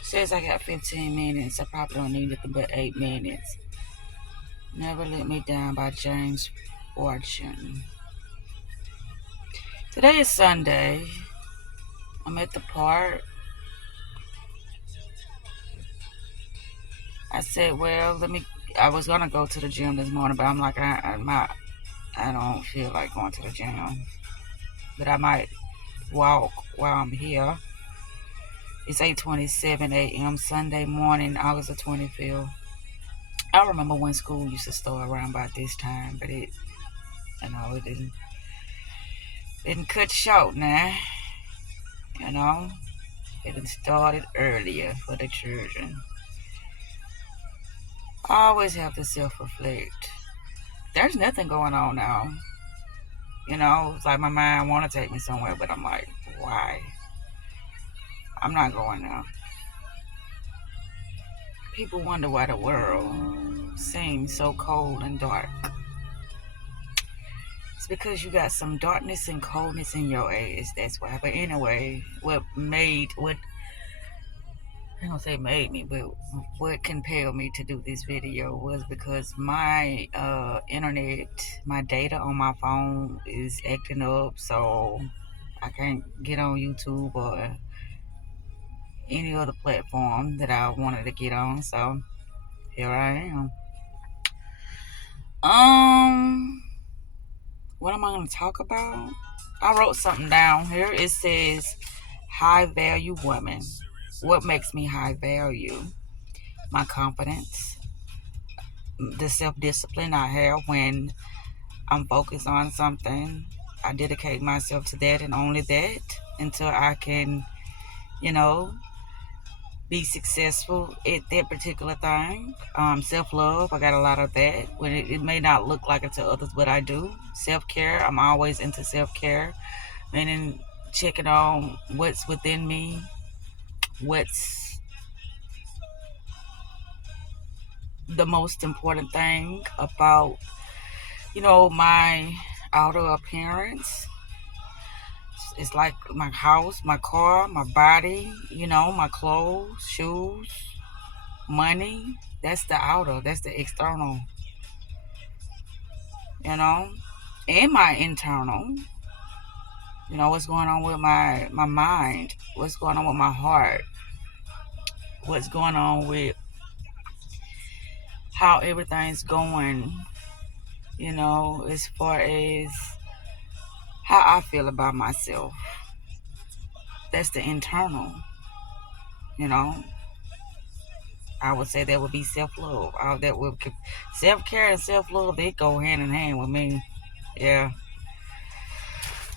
Says I got 15 minutes. I probably don't need nothing but 8 minutes. Never Let Me Down by James Fortune. Today is Sunday. I'm at the park. I said, well, I was gonna go to the gym this morning, but I'm like, I don't feel like going to the gym. But I might walk while I'm here. It's 8:27 a.m. Sunday morning, August the 25th. I remember when school used to start around about this time, but it didn't cut short now. You know, it had started earlier for the children. I always have to self-reflect. There's nothing going on now. It's like my mind want to take me somewhere, but I'm like, why? I'm not going now. People wonder why the world seems so cold and dark. It's because you got some darkness and coldness in your ass. That's why. But anyway, I don't say made me, but what compelled me to do this video was because my internet, my data on my phone is acting up, so I can't get on YouTube or any other platform that I wanted to get on. So here I am. What am I going to talk about? I wrote something down here. It says, high value woman. What makes me high value? My confidence, the self-discipline I have when I'm focused on something. I dedicate myself to that and only that until I can, you know, be successful at that particular thing. Self-love, I got a lot of that. When it may not look like it to others, but I do. Self-care, I'm always into self-care, meaning checking on what's within me, what's the most important thing about, my outer appearance. It's like my house, my car, my body, my clothes, shoes, money. That's the outer, that's the external, you know, and my internal. What's going on with my mind, what's going on with my heart, what's going on with how everything's going, as far as how I feel about myself. That's the internal, you know. I would say that would be self-love. Self-care and self-love, they go hand in hand with me. Yeah.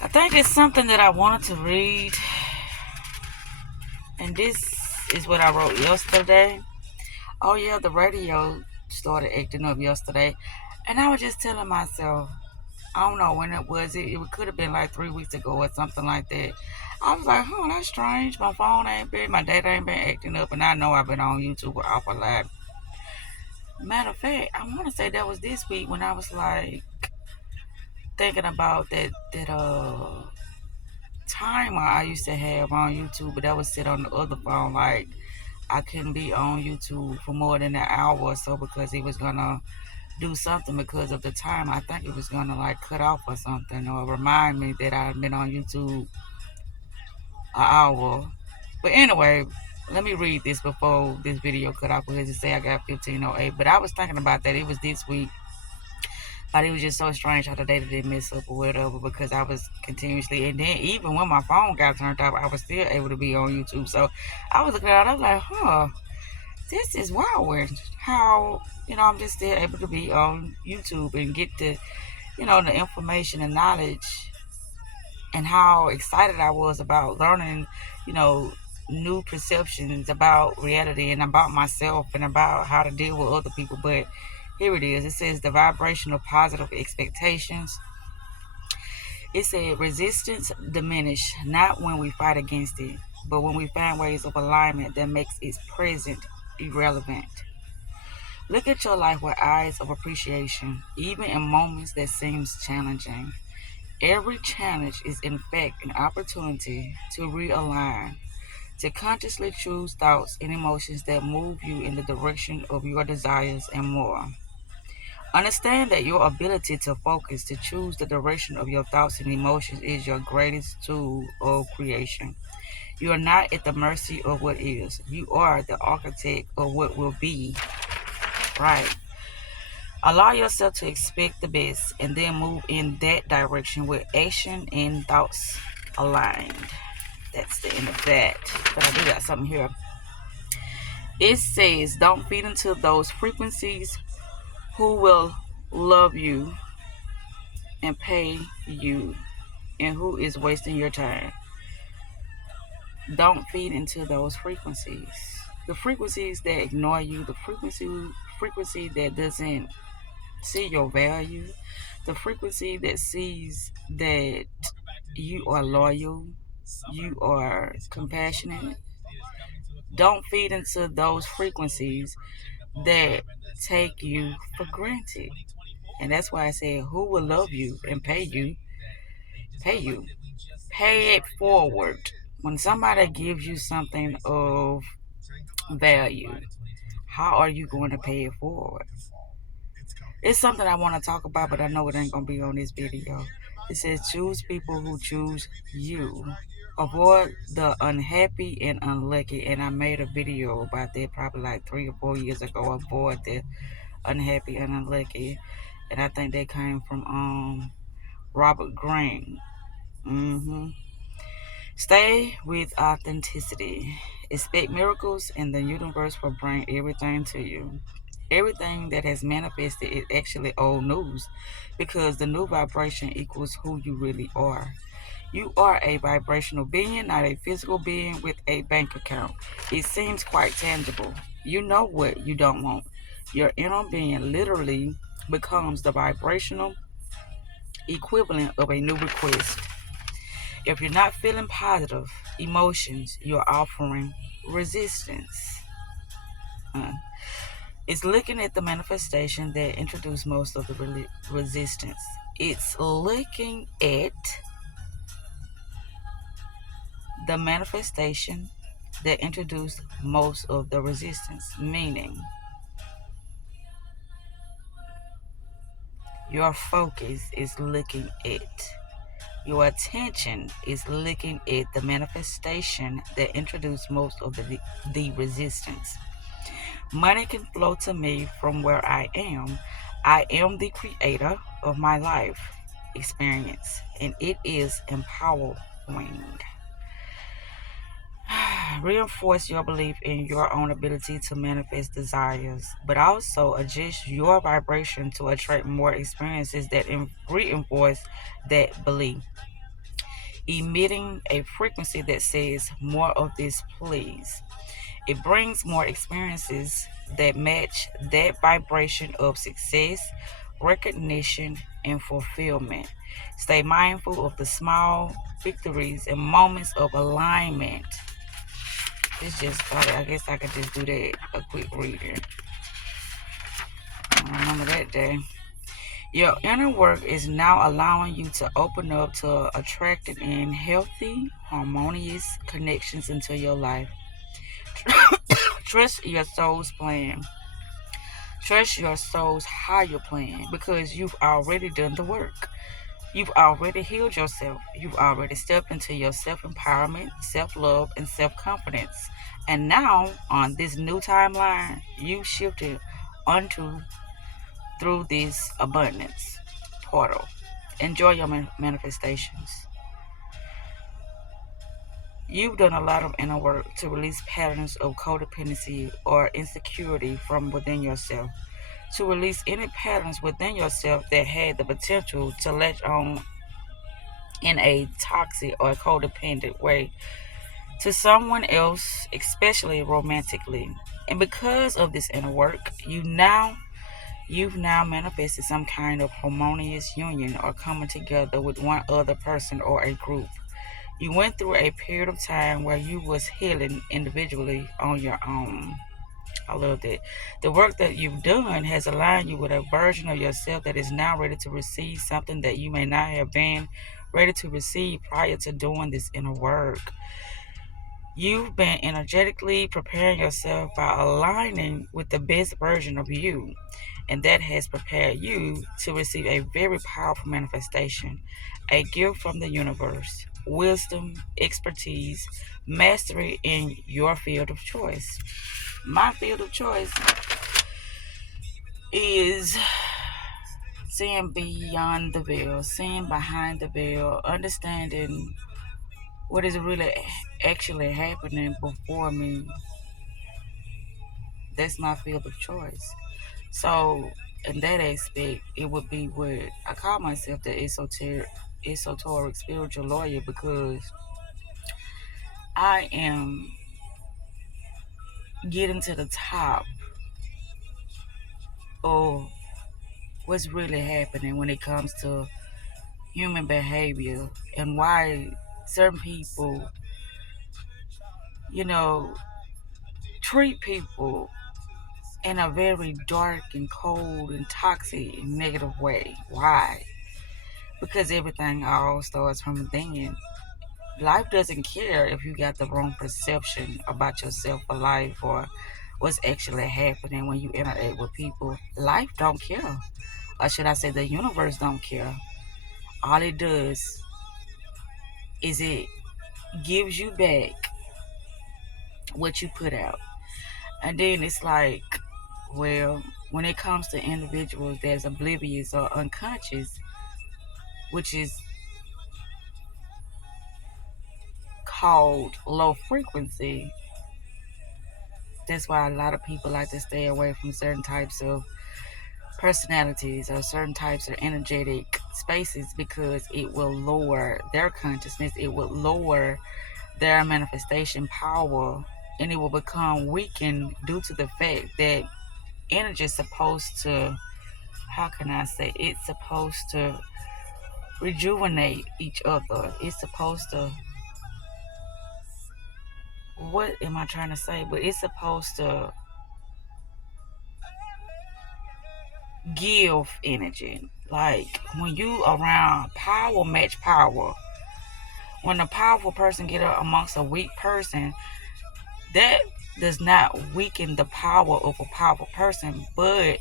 I think it's something that I wanted to read. And this is what I wrote yesterday. Oh yeah, the radio started acting up yesterday. And I was just telling myself, I don't know when it was. It could have been like 3 weeks ago or something like that. I was like, that's strange. My data ain't been acting up, and I know I've been on YouTube off a lot. Matter of fact, I want to say that was this week when I was like thinking about that timer I used to have on YouTube, but that would sit on the other phone. Like I couldn't be on YouTube for more than an hour or so because it was gonna do something because of the time. I think it was gonna like cut off or something or remind me that I've been on YouTube an hour. But anyway, let me read this before this video cut off because it say I got 15:08. But I was thinking about that. It was this week. But it was just so strange how the data didn't mess up or whatever because I was continuously, and then even when my phone got turned off, I was still able to be on YouTube. So I was looking at it, I was like, this is wild. How, I'm just still able to be on YouTube and get the information and knowledge, and how excited I was about learning, new perceptions about reality and about myself and about how to deal with other people. But here it is. It says the vibration of positive expectations. It said resistance diminish not when we fight against it, but when we find ways of alignment that makes its present irrelevant. Look at your life with eyes of appreciation, even in moments that seems challenging. Every challenge is in fact an opportunity to realign, to consciously choose thoughts and emotions that move you in the direction of your desires and more. Understand that your ability to focus, to choose the direction of your thoughts and emotions is your greatest tool of creation. You are not at the mercy of what is. You are the architect of what will be. Right. Allow yourself to expect the best and then move in that direction with action and thoughts aligned. That's the end of that. But I do got something here. It says, don't feed into those frequencies who will love you and pay you and who is wasting your time. Don't feed into those frequencies. The frequencies that ignore you, the frequency that doesn't see your value, the frequency that sees that you are loyal, you are compassionate. Don't feed into those frequencies that take you for granted. And that's why I said, who will love you and pay you? Pay you. Pay it forward. When somebody gives you something of value, how are you going to pay it forward? It's something I want to talk about, but I know it ain't going to be on this video. It says, choose people who choose you. Avoid the unhappy and unlucky. And I made a video about that probably like 3 or 4 years ago. Avoid the unhappy and unlucky. And I think that came from Robert Greene. Stay with authenticity. Expect miracles, and the universe will bring everything to you. Everything that has manifested is actually old news because the new vibration equals who you really are. You are a vibrational being, not a physical being with a bank account. It seems quite tangible. You know what you don't want. Your inner being literally becomes the vibrational equivalent of a new request. If you're not feeling positive emotions, you're offering resistance. It's looking at the manifestation that introduced most of the resistance. It's looking at the manifestation that introduced most of the resistance, meaning your focus is looking at, your attention is looking at the manifestation that introduced most of the resistance. Money can flow to me from where I am. I am the creator of my life experience, and it is empowering. Reinforce your belief in your own ability to manifest desires, but also adjust your vibration to attract more experiences that reinforce that belief. Emitting a frequency that says, more of this, please. It brings more experiences that match that vibration of success, recognition, and fulfillment. Stay mindful of the small victories and moments of alignment. It's just, I guess I could just do that, a quick reading. I remember that day. Your inner work is now allowing you to open up to attracting in healthy, harmonious connections into your life. Trust your soul's plan. Trust your soul's higher plan because you've already done the work. You've already healed yourself. You've already stepped into your self-empowerment, self-love, and self-confidence. And now, on this new timeline, you shifted onto through this abundance portal. Enjoy your manifestations. You've done a lot of inner work to release patterns of codependency or insecurity from within yourself, to release any patterns within yourself that had the potential to latch on in a toxic or codependent way to someone else, especially romantically. And because of this inner work, you've now manifested some kind of harmonious union or coming together with one other person or a group. You went through a period of time where you was healing individually on your own. I love that. The work that you've done has aligned you with a version of yourself that is now ready to receive something that you may not have been ready to receive prior to doing this inner work. You've been energetically preparing yourself by aligning with the best version of you, and that has prepared you to receive a very powerful manifestation, a gift from the universe, wisdom, expertise, mastery in your field of choice. My field of choice is seeing beyond the veil, seeing behind the veil, understanding what is really actually happening before me. That's my field of choice. So, in that aspect, it would be what I call myself the esoteric spiritual lawyer, because I am getting to the top of what's really happening when it comes to human behavior and why certain people, you know, treat people in a very dark and cold and toxic and negative way. Why? Because everything all starts from within. Life doesn't care if you got the wrong perception about yourself or life or what's actually happening when you interact with people. Life don't care. Or should I say the universe don't care. All it does is it gives you back what you put out. And then it's like, well, when it comes to individuals that's oblivious or unconscious, which is called low frequency, that's why a lot of people like to stay away from certain types of personalities or certain types of energetic spaces, because it will lower their consciousness, it will lower their manifestation power, and it will become weakened due to the fact that energy is supposed to, how can I say, it's supposed to rejuvenate each other. It's supposed to, what am I trying to say? But it's supposed to give energy. Like when you around power match power. When a powerful person get amongst a weak person, that does not weaken the power of a powerful person, but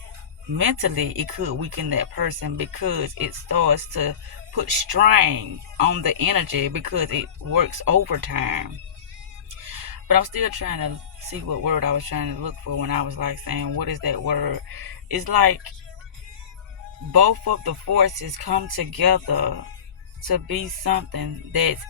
mentally it could weaken that person because it starts to put strain on the energy because it works overtime. But I'm still trying to see what word I was trying to look for when I was like saying, what is that word? It's like both of the forces come together to be something that's